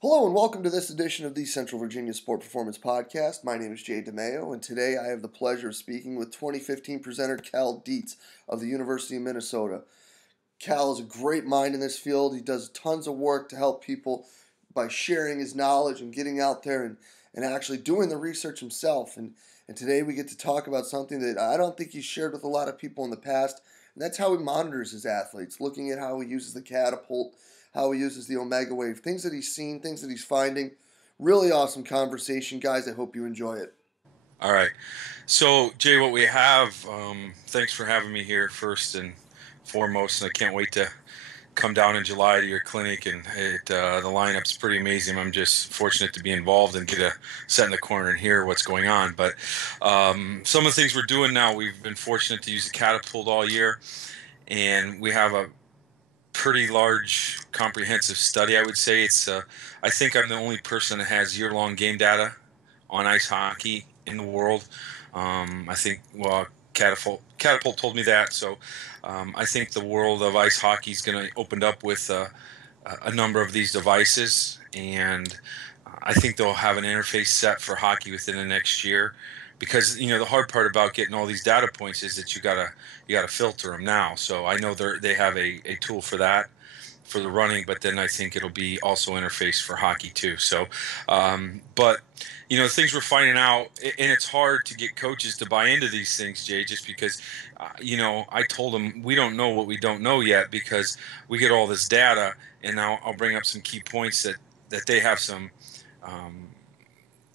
Hello and welcome to this edition of the Central Virginia Sport Performance Podcast. My name is Jay DeMayo, and today I have the pleasure of speaking with 2015 presenter Cal Dietz of the University of Minnesota. Cal is a great mind in this field. He does tons of work to help people by sharing his knowledge and getting out there and actually doing the research himself. And today we get to talk about something that I don't think he's shared with a lot of people in the past, and that's how he monitors his athletes, looking at how he uses the catapult, how he uses the Omegawave, things that he's seen, things that he's finding. Really awesome conversation, guys. I hope you enjoy it. All right. So, Jay, what we have, thanks for having me here first and foremost, and I can't wait to come down in July to your clinic, and the lineup's pretty amazing. I'm just fortunate to be involved and get a sit in the corner and hear what's going on. But some of the things we're doing now, we've been fortunate to use the catapult all year, and we have a pretty large comprehensive study. I would say it's I think I'm the only person that has year-long game data on ice hockey in the world. I think Catapult told me that, so I think the world of ice hockey is going to open up with a number of these devices, and I think they'll have an interface set for hockey within the next year. Because the hard part about getting all these data points is that you gotta filter them now. So I know they have a tool for that, for the running, but then I think it'll be also interface for hockey too. So, but things we're finding out, and it's hard to get coaches to buy into these things, Jay, just because I told them we don't know what we don't know yet, because we get all this data, and now I'll bring up some key points that they have some.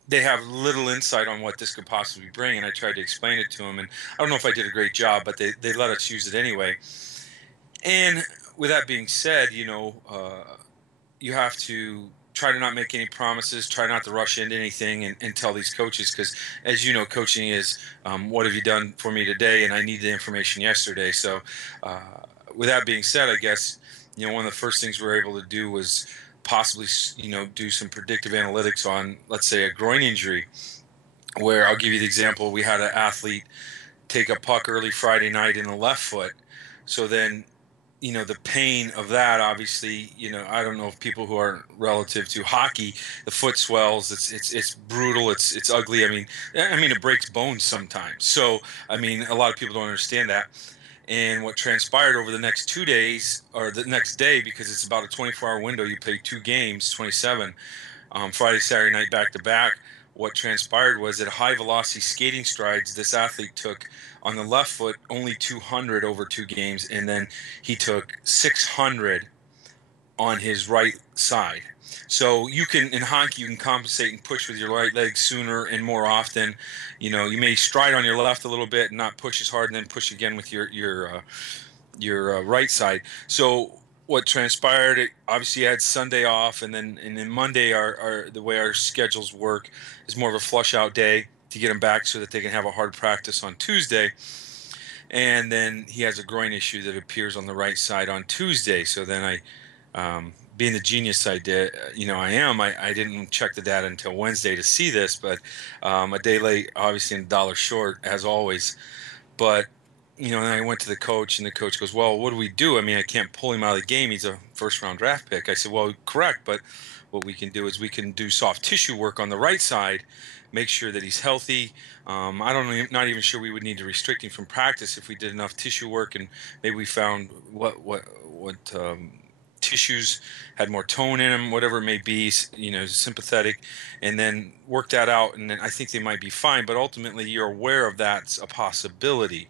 They have little insight on what this could possibly bring, and I tried to explain it to them, and I don't know if I did a great job, but they let us use it anyway. And with that being said, you have to try to not make any promises, try not to rush into anything and tell these coaches, because as you know, coaching is what have you done for me today, and I need the information yesterday. So with that being said, I guess one of the first things we were able to do was possibly do some predictive analytics on, let's say, a groin injury, where I'll give you the example. We had an athlete take a puck early Friday night in the left foot. So then the pain of that, obviously, I don't know if people who are relative to hockey, the foot swells, it's brutal, it's ugly. I mean it breaks bones sometimes. So a lot of people don't understand that. And what transpired over the next 2 days, or the next day, because it's about a 24-hour window, you play 2 games, 27, Friday, Saturday night, back-to-back. What transpired was at high-velocity skating strides, this athlete took, on the left foot, only 200 over 2 games, and then he took 600 on his right side. So in hockey, you can compensate and push with your right leg sooner and more often. You may stride on your left a little bit and not push as hard, and then push again with your right side. So what transpired, obviously, I had Sunday off, and then Monday, the way our schedules work is more of a flush out day to get him back so that they can have a hard practice on Tuesday. And then he has a groin issue that appears on the right side on Tuesday. So then being the genius I did, I didn't check the data until Wednesday to see this, but a day late, obviously, and a dollar short, as always. But, and I went to the coach, and the coach goes, well, what do we do? I can't pull him out of the game. He's a first-round draft pick. I said, well, correct, but what we can do is we can do soft tissue work on the right side, make sure that he's healthy. Not even sure we would need to restrict him from practice if we did enough tissue work, and maybe we found what tissues had more tone in them, whatever it may be, sympathetic, and then work that out, and then I think they might be fine. But ultimately, you're aware of that's a possibility,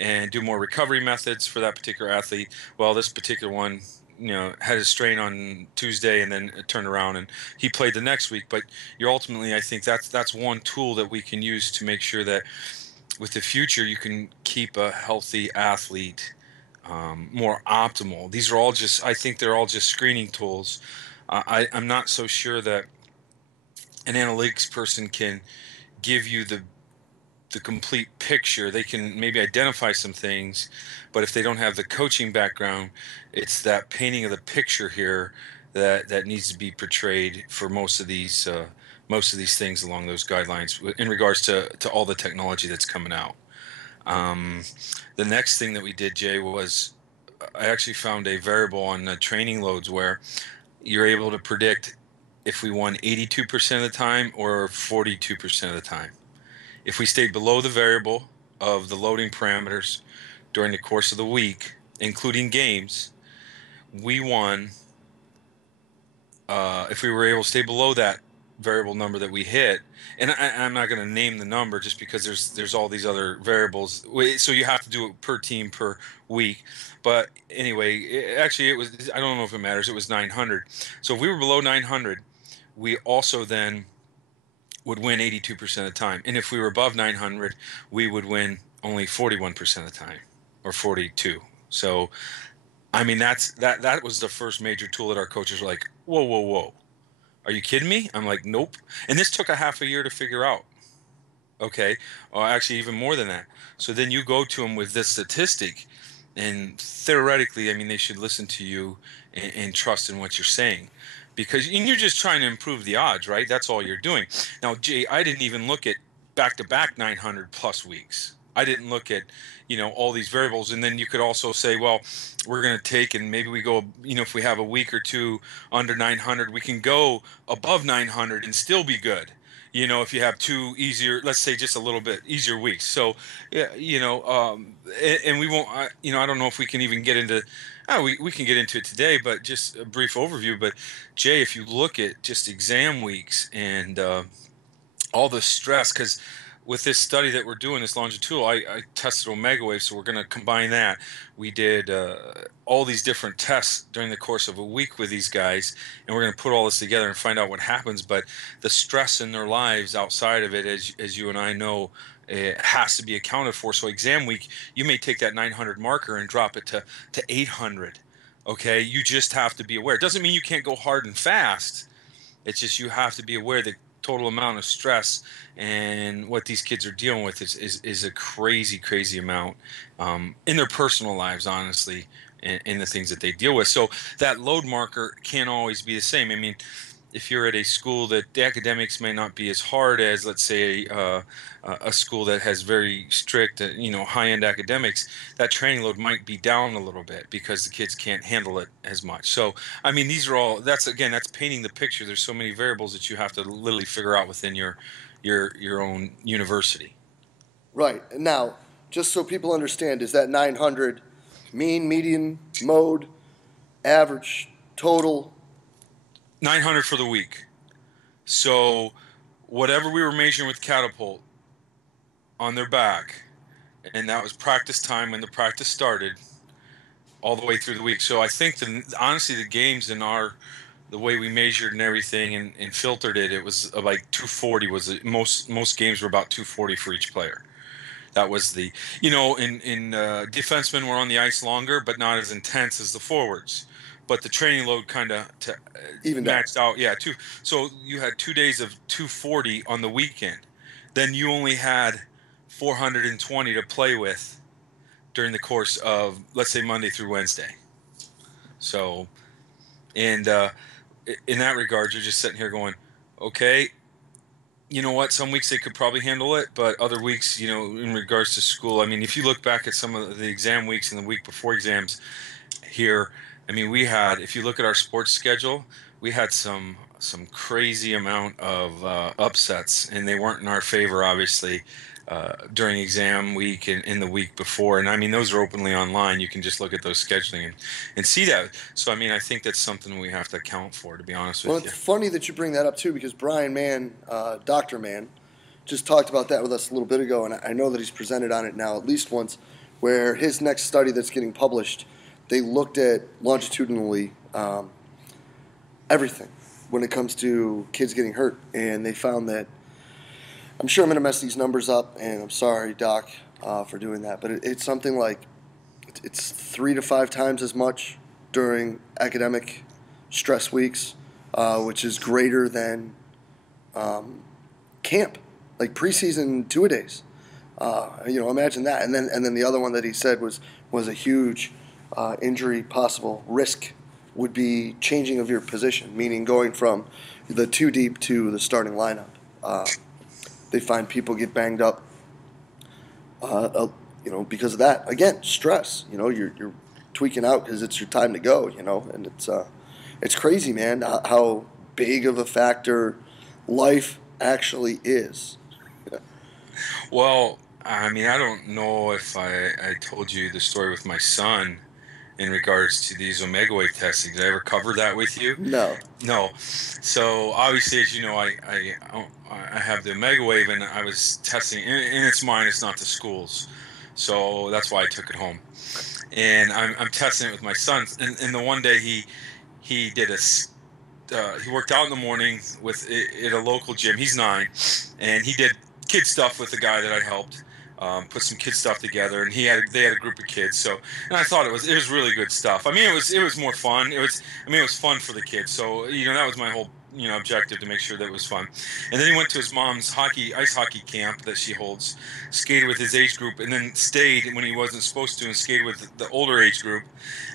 and do more recovery methods for that particular athlete. Well, this particular one, had a strain on Tuesday, and then it turned around, and he played the next week. But you're ultimately, I think that's one tool that we can use to make sure that with the future you can keep a healthy athlete more optimal. These are all I think they're all just screening tools. I'm not so sure that an analytics person can give you the complete picture. They can maybe identify some things, but if they don't have the coaching background, it's that painting of the picture here that needs to be portrayed for most of these things along those guidelines in regards to all the technology that's coming out. The next thing that we did, Jay, was I actually found a variable on training loads where you're able to predict if we won 82% of the time or 42% of the time. If we stayed below the variable of the loading parameters during the course of the week, including games, we won. If we were able to stay below that variable number that we hit, and I'm not going to name the number just because there's all these other variables, so you have to do it per team per week. But anyway, it was, I don't know if it matters, it was 900. So if we were below 900, we also then would win 82% of the time, and if we were above 900, we would win only 41% of the time, or 42. So I mean, that was the first major tool that our coaches were like, whoa, whoa, whoa. Are you kidding me? I'm like, nope. And this took a half a year to figure out. Okay. Or actually even more than that. So then you go to them with this statistic, and theoretically, I mean, they should listen to you and trust in what you're saying, because you're just trying to improve the odds, right? That's all you're doing. Now, Jay, I didn't even look at back-to-back 900 plus weeks. I didn't look at, all these variables. And then you could also say, well, we're going to take, and maybe we go, if we have a week or two under 900, we can go above 900 and still be good. If you have two easier, let's say just a little bit easier weeks. So, yeah, and we won't, I don't know if we can even get into, we can get into it today, but just a brief overview. But Jay, if you look at just exam weeks and all the stress, because with this study that we're doing, this longitudinal, I tested Omegawave, so we're going to combine that. We did all these different tests during the course of a week with these guys, and we're going to put all this together and find out what happens. But the stress in their lives outside of it, as you and I know, it has to be accounted for. So exam week, you may take that 900 marker and drop it to 800. Okay, you just have to be aware. It doesn't mean you can't go hard and fast. It's just you have to be aware that total amount of stress and what these kids are dealing with is a crazy amount in their personal lives, honestly, and in the things that they deal with. So that load marker can't always be the same. I mean, if you're at a school that the academics may not be as hard as, let's say, a school that has very strict, high-end academics, that training load might be down a little bit because the kids can't handle it as much. So, I mean, these are all, that's painting the picture. There's so many variables that you have to literally figure out within your own university. Right. Now, just so people understand, is that 900 mean, median, mode, average, total? 900 for the week. So whatever we were measuring with Catapult on their back, and that was practice time when the practice started, all the way through the week. So I think honestly the games in the way we measured and everything and filtered it, it was like 240 was it. Most games were about 240 for each player. That was the, defensemen were on the ice longer, but not as intense as the forwards. But the training load kind of matched out. Yeah, so you had 2 days of 240 on the weekend. Then you only had 420 to play with during the course of, let's say, Monday through Wednesday. So, and in that regard, you're just sitting here going, okay, you know what? Some weeks they could probably handle it, but other weeks, in regards to school, I mean, if you look back at some of the exam weeks and the week before exams here, I mean, if you look at our sports schedule, we had some crazy amount of upsets, and they weren't in our favor, obviously, during exam week and in the week before. And I mean, those are openly online. You can just look at those scheduling and see that. So, I mean, I think that's something we have to account for, to be honest with you. Well, it's funny that you bring that up, too, because Brian Mann, Dr. Mann, just talked about that with us a little bit ago, and I know that he's presented on it now at least once, where his next study that's getting published, they looked at longitudinally everything when it comes to kids getting hurt, and they found that, I'm sure I'm going to mess these numbers up, and I'm sorry, Doc, for doing that, but it's something like it's 3 to 5 times as much during academic stress weeks, which is greater than camp, like preseason two-a-days. Imagine that, and then the other one that he said was a huge injury possible risk would be changing of your position, meaning going from the 2 deep to the starting lineup. They find people get banged up, because of that. Again, stress. You're tweaking out because it's your time to go. And it's crazy, man. How big of a factor life actually is. Well, I mean, I don't know if I told you the story with my son in regards to these Omegawave testing. Did I ever cover that with you? No. No. So obviously, as you know, I have the Omegawave, and I was testing, and it's mine. It's not the school's. So that's why I took it home. And I'm testing it with my son. And the one day he did he worked out in the morning at a local gym. He's 9, and he did kid stuff with the guy that I helped. Put some kid stuff together, and they had a group of kids. So, and I thought it was really good stuff. I mean, it was more fun. It was fun for the kids. So, that was my whole objective, to make sure that it was fun. And then he went to his mom's ice hockey camp that she holds, skated with his age group, and then stayed when he wasn't supposed to and skated with the older age group.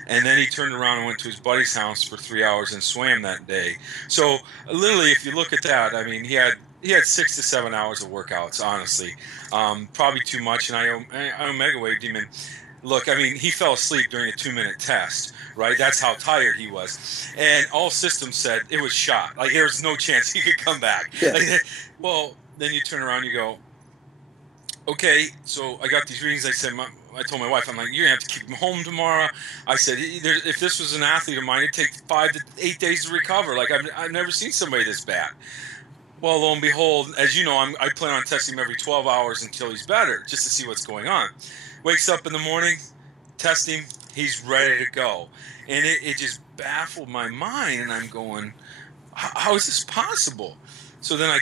And then he turned around and went to his buddy's house for 3 hours and swam that day. So, literally, if you look at that, I mean, he had 6 to 7 hours of workouts, honestly. Probably too much, and I Omegawaved him. And look, I mean, he fell asleep during a 2-minute test, right? That's how tired he was. And all systems said it was shot. Like, there was no chance he could come back. Yeah. Well, then you turn around and you go, okay, so I got these readings. I told my wife, I'm like, you're going to have to keep him home tomorrow. I said, if this was an athlete of mine, it'd take 5 to 8 days to recover. Like, I've never seen somebody this bad. Well, lo and behold, as you know, I plan on testing him every 12 hours until he's better, just to see what's going on. Wakes up in the morning, test him, he's ready to go. And it just baffled my mind, and I'm going, how is this possible? So then I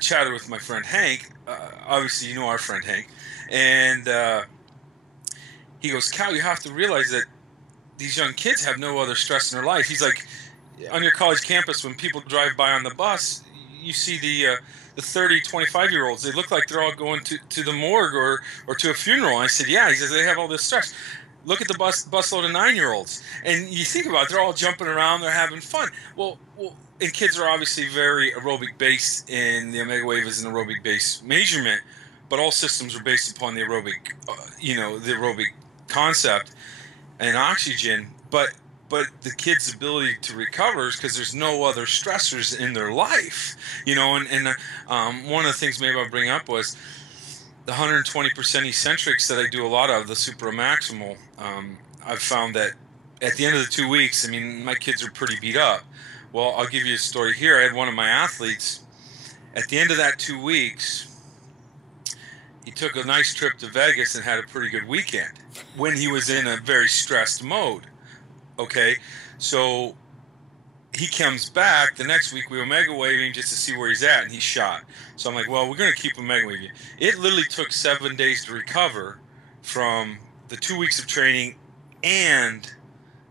chatted with my friend Hank. Obviously, you know our friend Hank. And he goes, Cal, you have to realize that these young kids have no other stress in their life. He's like, on your college campus, when people drive by on the bus, you see the 30, 25-year-olds. They look like they're all going to the morgue or to a funeral. And I said, yeah. He says, they have all this stress. Look at the busload of 9-year-olds. And you think about it, they're all jumping around, they're having fun. Well, and kids are obviously very aerobic-based, and the Omegawave is an aerobic-based measurement, but all systems are based upon the aerobic, the aerobic concept and oxygen. But the kid's ability to recover is because there's no other stressors in their life, and one of the things maybe I'll bring up was the 120% eccentrics that I do a lot of, the supramaximal. I've found that at the end of the 2 weeks, I mean, my kids are pretty beat up. Well, I'll give you a story here. I had one of my athletes, at the end of that 2 weeks, he took a nice trip to Vegas and had a pretty good weekend when he was in a very stressed mode. Okay, so he comes back the next week. We Omegawave him just to see where he's at, and he's shot. So I'm like, well, we're going to keep Omegawave you. It literally took 7 days to recover from the 2 weeks of training and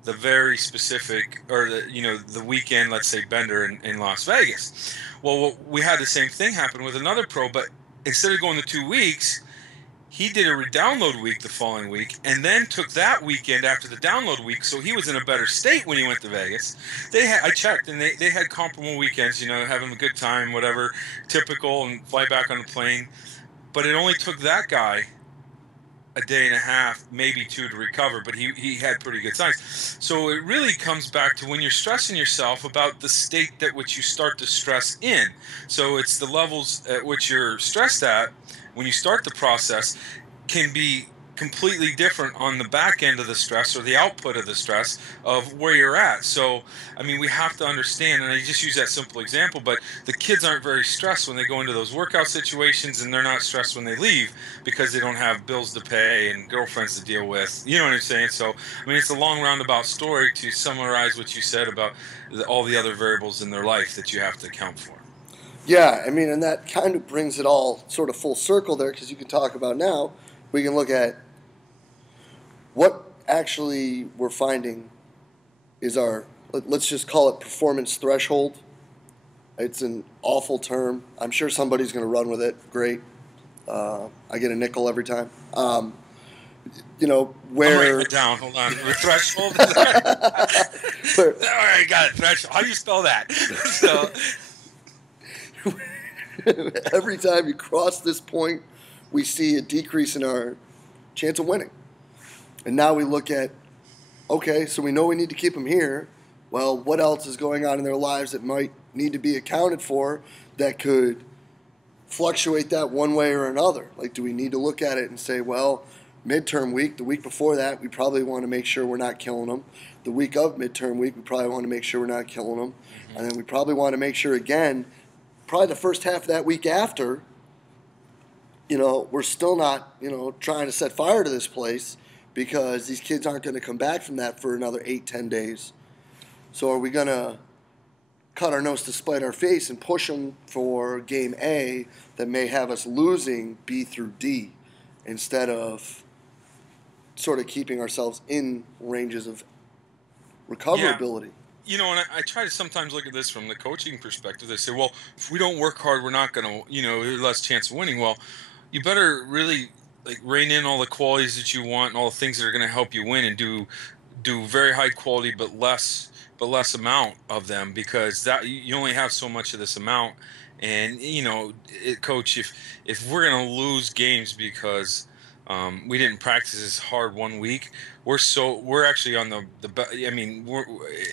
the very specific, or the weekend, let's say, bender in Las Vegas. Well, we had the same thing happen with another pro, but instead of going the 2 weeks, he did a redownload week the following week, and then took that weekend after the download week, so he was in a better state when he went to Vegas. I checked, and they had comparable weekends, having a good time, whatever, typical, and fly back on the plane. But it only took that guy a day and a half, maybe 2, to recover, but he had pretty good signs. So it really comes back to when you're stressing yourself about the state at which you start to stress in. So it's the levels at which you're stressed at when you start the process can be completely different on the back end of the stress, or the output of the stress of where you're at. So, I mean, we have to understand, and I just use that simple example, but the kids aren't very stressed when they go into those workout situations, and they're not stressed when they leave because they don't have bills to pay and girlfriends to deal with. You know what I'm saying? So, I mean, it's a long roundabout story to summarize what you said about all the other variables in their life that you have to account for. Yeah, I mean, and that kind of brings it all sort of full circle there, because you can talk about now, we can look at what actually we're finding is our, let's just call it performance threshold. It's an awful term. I'm sure somebody's going to run with it. Great. I get a nickel every time. Where... I'm writing it down. Hold on. The threshold? All right, got it. Threshold. How do you spell that? So... Every time you cross this point, we see a decrease in our chance of winning. And now we look at, okay, so we know we need to keep them here, well, what else is going on in their lives that might need to be accounted for that could fluctuate that one way or another? Like, do we need to look at it and say, well, midterm week, the week before that, we probably want to make sure we're not killing them. The week of midterm week, we probably want to make sure we're not killing them. Mm-hmm. And then we probably want to make sure again, probably the first half of that week after, we're still not, trying to set fire to this place, because these kids aren't going to come back from that for another 8-10 days. So are we going to cut our nose to spite our face and push them for game A that may have us losing B through D, instead of sort of keeping ourselves in ranges of recoverability? Yeah. And I try to sometimes look at this from the coaching perspective. They say, well, if we don't work hard, we're not going to, less chance of winning. Well, you better really rein in all the qualities that you want and all the things that are going to help you win, and do very high quality but less amount of them, because that you only have so much of this amount. And coach, if we're going to lose games because we didn't practice as hard one week, we're actually on the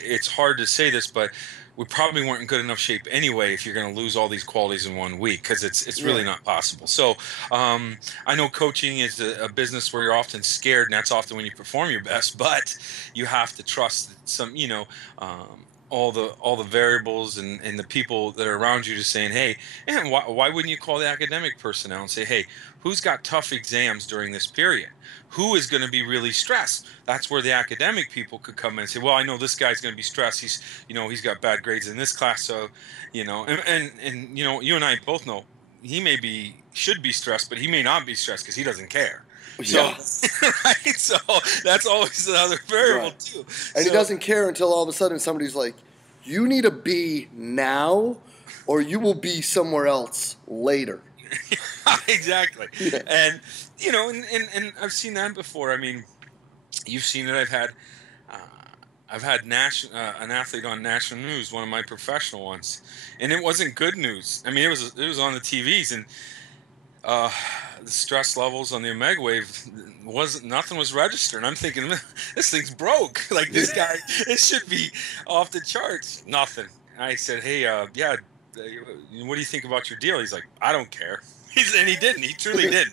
it's hard to say this, but we probably weren't in good enough shape anyway if you're going to lose all these qualities in 1 week, because it's really not possible. So I know coaching is a business where you're often scared, and that's often when you perform your best, but you have to trust some, all the variables and the people that are around you, just saying, hey, and why wouldn't you call the academic personnel and say, hey, who's got tough exams during this period? Who is going to be really stressed? That's where the academic people could come in and say, well, I know this guy's going to be stressed. He's got bad grades in this class. So, and you and I both know he should be stressed, but he may not be stressed because he doesn't care. Yeah. So, right? So that's always another variable too. And he doesn't care until all of a sudden somebody's like, you need a B now, or you will be somewhere else later. Exactly. Yeah. And and I've seen that before. I mean, you've seen it. I've had an athlete on national news, one of my professional ones, and it wasn't good news. I mean, it was on the TVs, and the stress levels on the Omegawave nothing was registered. And I'm thinking, this thing's broke. Like, this guy, it should be off the charts. Nothing. I said, hey, what do you think about your deal? He's like, I don't care. And he didn't. He truly didn't.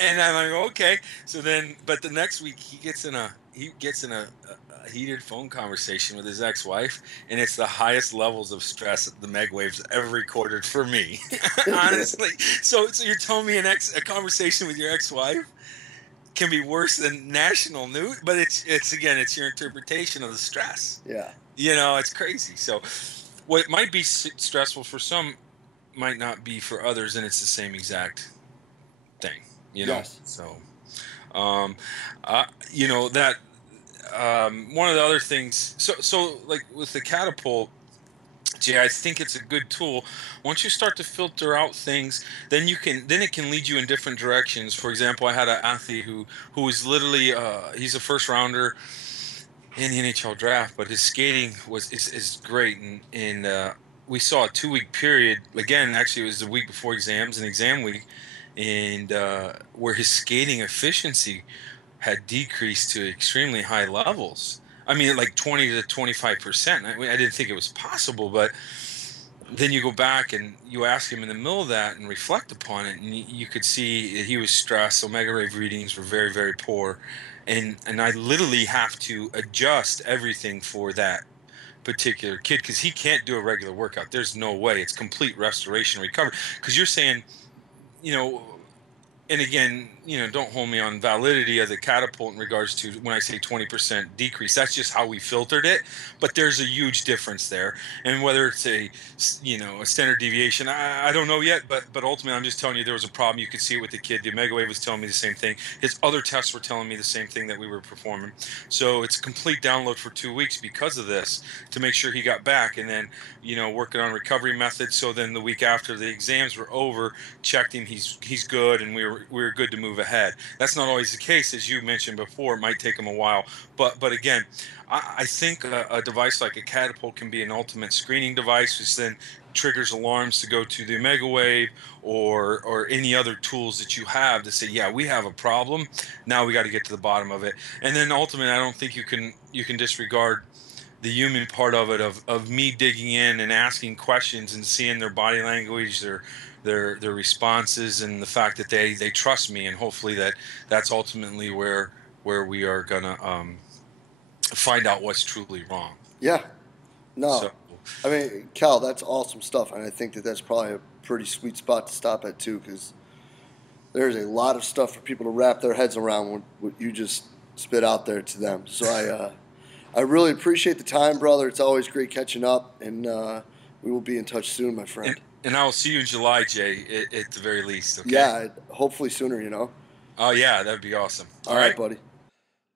And I'm like, okay. So then, but the next week he gets in a heated phone conversation with his ex-wife, and it's the highest levels of stress that the Megwave's ever recorded for me. Honestly. So you're telling me a conversation with your ex-wife can be worse than national news? But it's your interpretation of the stress. Yeah. It's crazy. So what might be stressful for some might not be for others, and it's the same exact thing. Yes. So that one of the other things, so like with the catapult, Jay, I think it's a good tool. Once you start to filter out things, then it can lead you in different directions. For example, I had an athlete who was literally he's a first rounder in the NHL draft, but his skating is great, and we saw a 2-week period. Again, actually, it was the week before exams and exam week, and where his skating efficiency had decreased to extremely high levels. I mean, like 20 to 25%. I didn't think it was possible, but then you go back and you ask him in the middle of that and reflect upon it, and you could see that he was stressed. Omegawave readings were very, very poor, and I literally have to adjust everything for that particular kid, because he can't do a regular workout. There's no way. It's complete restoration recovery, because you're saying, and again, don't hold me on validity of the catapult in regards to when I say 20% decrease. That's just how we filtered it, but there's a huge difference there. And whether it's a standard deviation, I don't know yet, but ultimately I'm just telling you there was a problem. You could see it with the kid. The Omegawave was telling me the same thing. His other tests were telling me the same thing that we were performing. So it's a complete download for 2 weeks because of this, to make sure he got back, and then working on recovery methods. So then the week after the exams were over, checked him, he's good, and we were good to move ahead. That's not always the case, as you mentioned before. It might take him a while, but again, I think a device like a catapult can be an ultimate screening device, which then triggers alarms to go to the Omegawave or any other tools that you have to say, yeah, we have a problem. Now we got to get to the bottom of it. And then ultimately, I don't think you can disregard the human part of it, of me digging in and asking questions and seeing their body language, their responses, and the fact that they trust me, and hopefully that's ultimately where we are gonna find out what's truly wrong. Yeah. So No. I mean, Cal, that's awesome stuff, and I think that that's probably a pretty sweet spot to stop at too, because there's a lot of stuff for people to wrap their heads around when what you just spit out there to them. So I really appreciate the time, brother. It's always great catching up, and we will be in touch soon, my friend. and I will see you in July, Jay, at the very least. Okay. Yeah, hopefully sooner, you know. Oh yeah, that'd be awesome. All right, buddy.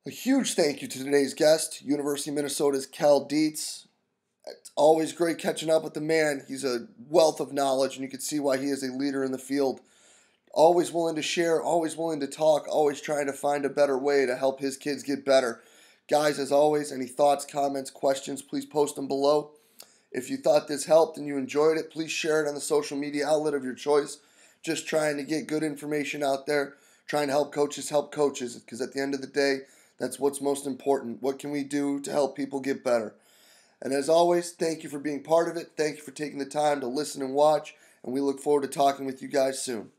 A huge thank you to today's guest, University of Minnesota's Cal Dietz. It's always great catching up with the man. He's a wealth of knowledge, and you can see why he is a leader in the field. Always willing to share, always willing to talk, always trying to find a better way to help his kids get better. Guys, as always, any thoughts, comments, questions, please post them below. If you thought this helped and you enjoyed it, please share it on the social media outlet of your choice. Just trying to get good information out there, trying to help coaches, because at the end of the day, that's what's most important. What can we do to help people get better? And as always, thank you for being part of it. Thank you for taking the time to listen and watch, and we look forward to talking with you guys soon.